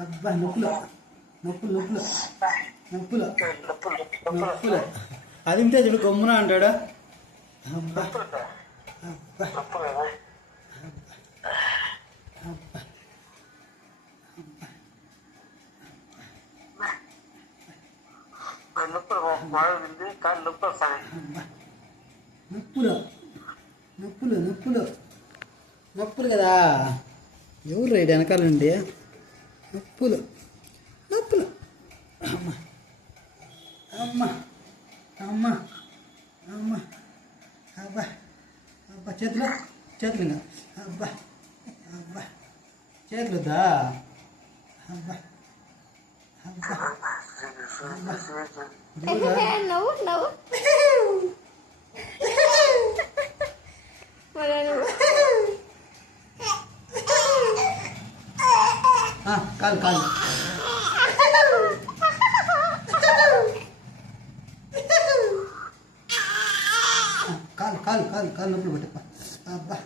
అబ్బా నొప్పులు నొప్పులు నొప్పులు నొప్పులు నొప్పులు అది ఇంతే చూడు గమ్మున అంటాడా. అబ్బా అబ్బా నొప్పులు నొప్పులు నొప్పులు నొప్పులు కదా. ఎవరు రైడ్ వెనకాలండి. నొప్పులు నొప్పులు. అమ్మ అమ్మ అమ్మ అమ్మ అబ్బా అబ్బా చేతులు చేతులు ఇంకా అబ్బా అబ్బా చేతులుద్దా. అబ్బా అబ్బా నవ్వు నవ్వు కాలు కాలు కాలు కాలు కాలు కాలు నొప్పులు పట్టప్ప. అబ్బా